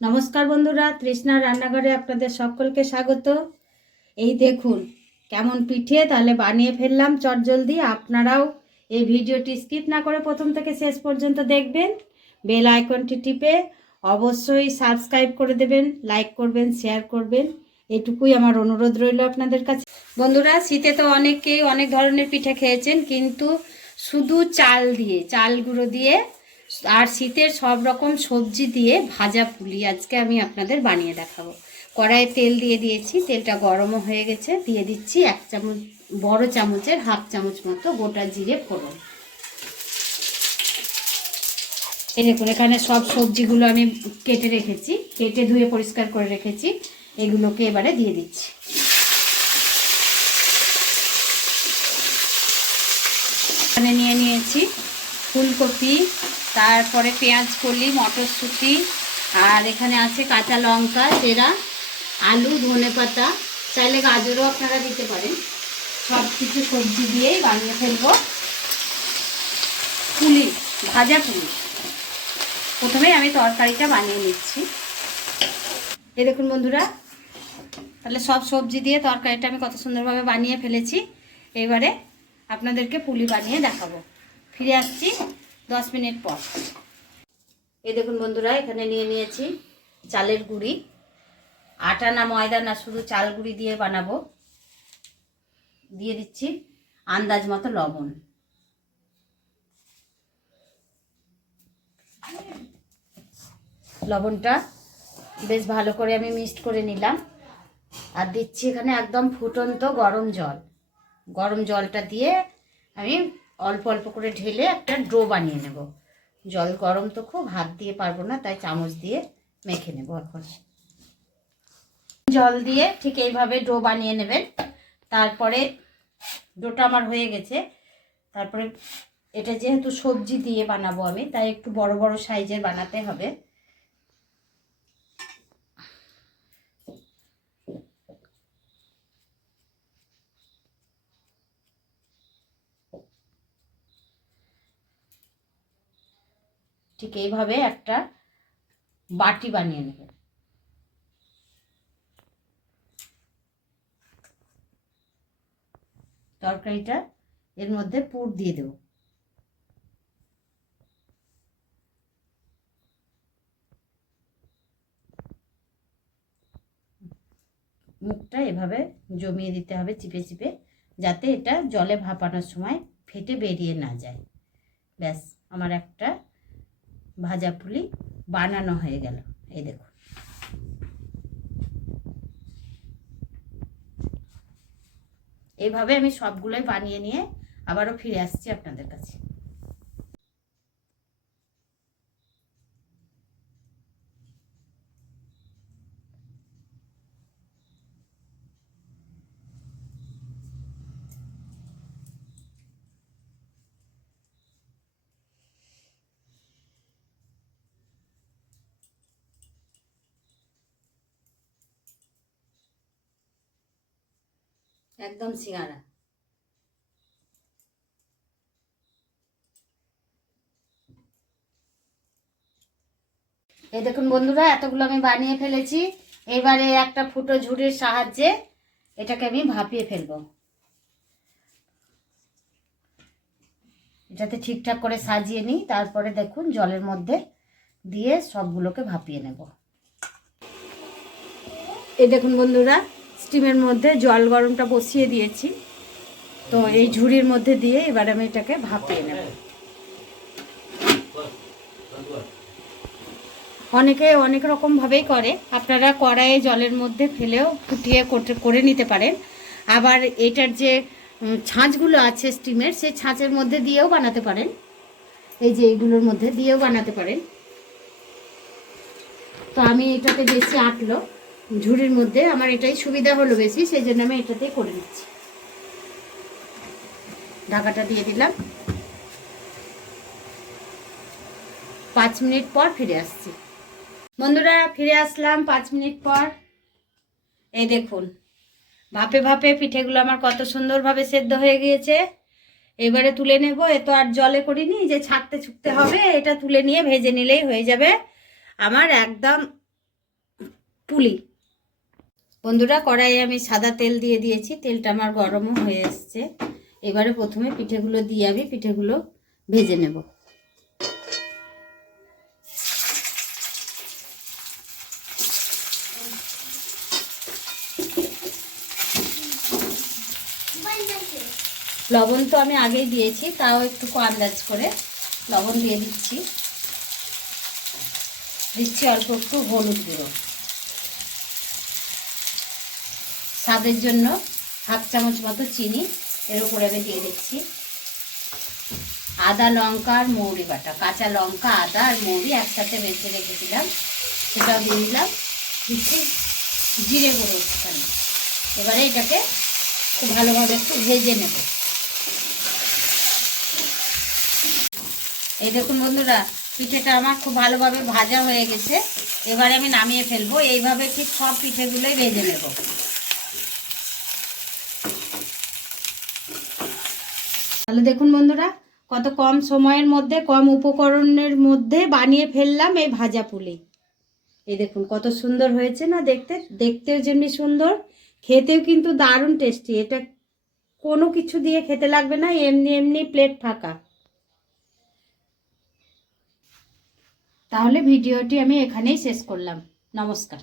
নমস্কার বন্ধুরা, তৃষ্ণার রান্নাঘরে আপনাদের সকলকে স্বাগত। এই দেখুন কেমন পিঠে তাহলে বানিয়ে ফেললাম চটজলদি। আপনারাও এই ভিডিওটি স্কিপ না করে প্রথম থেকে শেষ পর্যন্ত দেখবেন। বেল আইকনটি টিপে অবশ্যই সাবস্ক্রাইব করে দেবেন, লাইক করবেন, শেয়ার করবেন, এটুকুই আমার অনুরোধ রইল আপনাদের কাছে। বন্ধুরা, শীতে তো অনেকেই অনেক ধরনের পিঠে খেয়েছেন, কিন্তু শুধু চাল গুঁড়ো দিয়ে আর শীতের সব রকম সবজি দিয়ে ভাজা পুলি আজকে আমি আপনাদের বানিয়ে দেখাবো। কড়াইয়ে তেল দিয়ে দিয়েছি, তেলটা গরমও হয়ে গেছে। দিয়ে দিচ্ছি 1 চামচ, বড় চামচের হাফ চামচ মতো গোটা জিরে ফোড়ন। এই দেখুন, এখানে সব সবজিগুলো আমি কেটে রেখেছি, কেটে ধুয়ে পরিষ্কার করে রেখেছি। এগুলোকে এবারে দিয়ে দিচ্ছি। এখানে নিয়ে নিয়েছি ফুলকপি, তারপরে পেঁয়াজ কলি, মটরশুঁটি, আর এখানে আছে কাঁচা লঙ্কা চেরা, আলু, ধনেপাতা, চাইলে গাজরও আপনারা দিতে পারেন। সব কিছু সবজি দিয়েই বানিয়ে ফেলবো পুলি, ভাজা পুলি। প্রথমেই আমি তরকারিটা বানিয়ে নিচ্ছি। এই দেখুন বন্ধুরা, তাহলে সব সবজি দিয়ে তরকারিটা আমি কত সুন্দরভাবে বানিয়ে ফেলেছি। এবারে আপনাদেরকে পুলি বানিয়ে দেখাবো। ফিরে আসছি 10 মিনিট পর। এই দেখুন বন্ধুরা, এখানে নিয়ে নিয়েছি চালের গুঁড়ি। আটা না ময়দা না, শুধু চাল গুঁড়ি দিয়ে বানাবো। দিয়ে দিচ্ছি আন্দাজ মতো লবণ। লবণটা বেশ ভালো করে আমি মিক্সড করে নিলাম। আর দিচ্ছি এখানে একদম ফুটন্ত গরম জল। গরম জলটা দিয়ে আমি অল্প অল্প করে ঢেলে একটা ডো বানিয়ে নেব। জল গরম তো খুব, হাত দিয়ে পারবো না, তাই চামচ দিয়ে মেখে নেব। এখন জল দিয়ে ঠিক এইভাবে ডো বানিয়ে নেবেন। তারপরে ডোটা আমার হয়ে গেছে। তারপরে এটা যেহেতু সবজি দিয়ে বানাবো আমি, তাই একটু বড় বড় সাইজের বানাতে হবে। ঠিক এইভাবে একটা বাটি বানিয়ে নেবেন। তরকারিটা এর মধ্যে পুর দিয়ে দেব। মুখটা এভাবে জমিয়ে দিতে হবে চিপে চিপে, যাতে এটা জলে ভাপানোর সময় ফেটে বেরিয়ে না যায়। ব্যাস, আমার একটা ভাজা পুলি বানানো হয়ে গেল। এই দেখুন, এইভাবে আমি সবগুলোই বানিয়ে নিয়ে আবারও ফিরে আসছি আপনাদের কাছে। একদম সিঙ্গারা। এই দেখুন বন্ধুরা, এতগুলো আমি বানিয়ে ফেলেছি। এবারে একটা ফুটো ঝুড়ির সাহায্যে এটাকে আমি ভাপিয়ে ফেলবো। এটাতে ঠিকঠাক করে সাজিয়ে নিই, তারপরে দেখুন জলের মধ্যে দিয়ে সবগুলোকে ভাপিয়ে নেব। এই দেখুন বন্ধুরা, স্টিমের মধ্যে জল গরমটা বসিয়ে দিয়েছি। তো এই ঝুড়ির মধ্যে দিয়ে এবার আমি এটাকে ভাপিয়ে নেব। অনেকে অনেক রকমভাবেই করে। আপনারা কড়াইয়ে জলের মধ্যে ফেলেও ফুটিয়ে করে নিতে পারেন। আবার এটার যে ছাঁচগুলো আছে স্টিমের, সেই ছাঁচের মধ্যে দিয়েও বানাতে পারেন। এই যে এইগুলোর মধ্যে দিয়েও বানাতে পারেন। তো আমি এটাতে বেশি আটলো ঝুড়ির মধ্যে, আমার এটাই সুবিধা হলো বেশি, সেই জন্য আমি এটাতেই করে দিচ্ছি। ঢাকাটা দিয়ে দিলাম। 5 মিনিট পর ফিরে আসছি। বন্ধুরা, ফিরে আসলাম 5 মিনিট পর। এই দেখুন, ভাপে ভাপে পিঠেগুলো আমার কত সুন্দরভাবে সেদ্ধ হয়ে গিয়েছে। এবারে তুলে নেব। এ তো আর জলে করিনি যে ছাকতে ছুকতে হবে, এটা তুলে নিয়ে ভেজে নিলেই হয়ে যাবে আমার একদম পুলি। বন্ধুরা, কড়াইয়ে আমি সাদা তেল দিয়ে দিয়েছি, তেলটা আমার গরমও হয়ে এসছে। এবারে প্রথমে পিঠেগুলো দিয়ে আমি পিঠেগুলো ভেজে নেব। লবণ তো আমি আগেই দিয়েছি, তাও একটু আন্দাজ করে লবণ দিয়ে দিচ্ছি। দিচ্ছি অল্প একটু হলুদ গুঁড়ো, স্বাদের জন্য হাফ চামচ মতো চিনি এর উপরে আমি দিয়ে দিচ্ছি। আদা লঙ্কা আর মৌরি বাটা, কাঁচা লঙ্কা আদা আর মৌরি একসাথে বেটে রেখেছিলাম, সেটাও দিয়ে দিলাম। দিচ্ছি জিরে গুঁড়ো একটুখানি। এবারে এটাকে খুব ভালোভাবে একটু ভেজে নেব। এই দেখুন বন্ধুরা, পিঠেটা আমার খুব ভালোভাবে ভাজা হয়ে গেছে। এবারে আমি নামিয়ে ফেলবো। এইভাবে ঠিক সব পিঠেগুলোই ভেজে নেব। তাহলে দেখুন বন্ধুরা, কত কম সময়ের মধ্যে কম উপকরণের মধ্যে বানিয়ে ফেললাম এই ভাজা পুলি। এই দেখুন কত সুন্দর হয়েছে না দেখতে, দেখতেও যেমনি সুন্দর, খেতেও কিন্তু দারুণ টেস্টি। এটা কোনো কিছু দিয়ে খেতে লাগবে না, এমনি এমনি প্লেট ফাঁকা। তাহলে ভিডিওটি আমি এখানেই শেষ করলাম। নমস্কার।